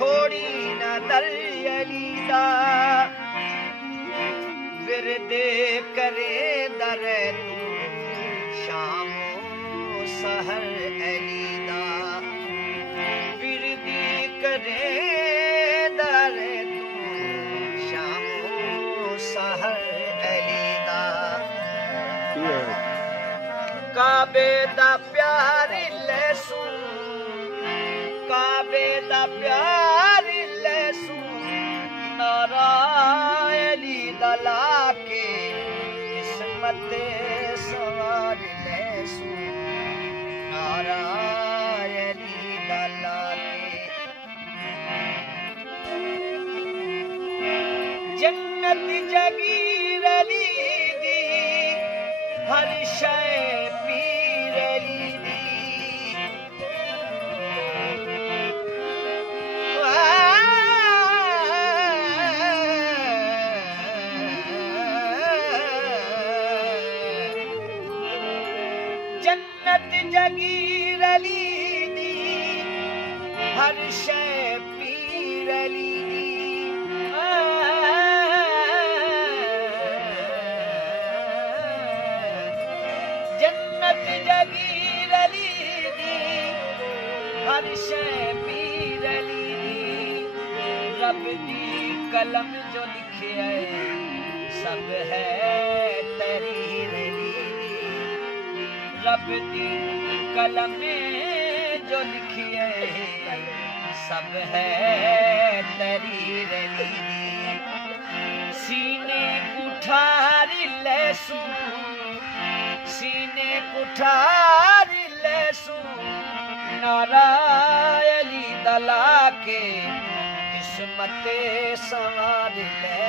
छोड़ी न दरियली दा विरदे करे दर तू शामो सहर अली दा विरदी करे दर तू शामो सहर अली दा काबे दा प्यार लैसू काबे दा प्यार लैसू नारायली दला के किस्मत सवार लैसू नारायली दला के जन्नत जगीर अली दी हर शय पीर अली दी जन्नत जगीर अली दी हर शय पीर अली दी जन्नत जगीर अली दी हर शय पीर अली दी रब दी कलम जो लिखे है सब है तहरीर अली दी रब दी कलम जो लिखी है सब है तहरीर अली दी सीने कुठारी लैसू सीने कुठारी लैसू नारायली दला के किस्मत संवार ले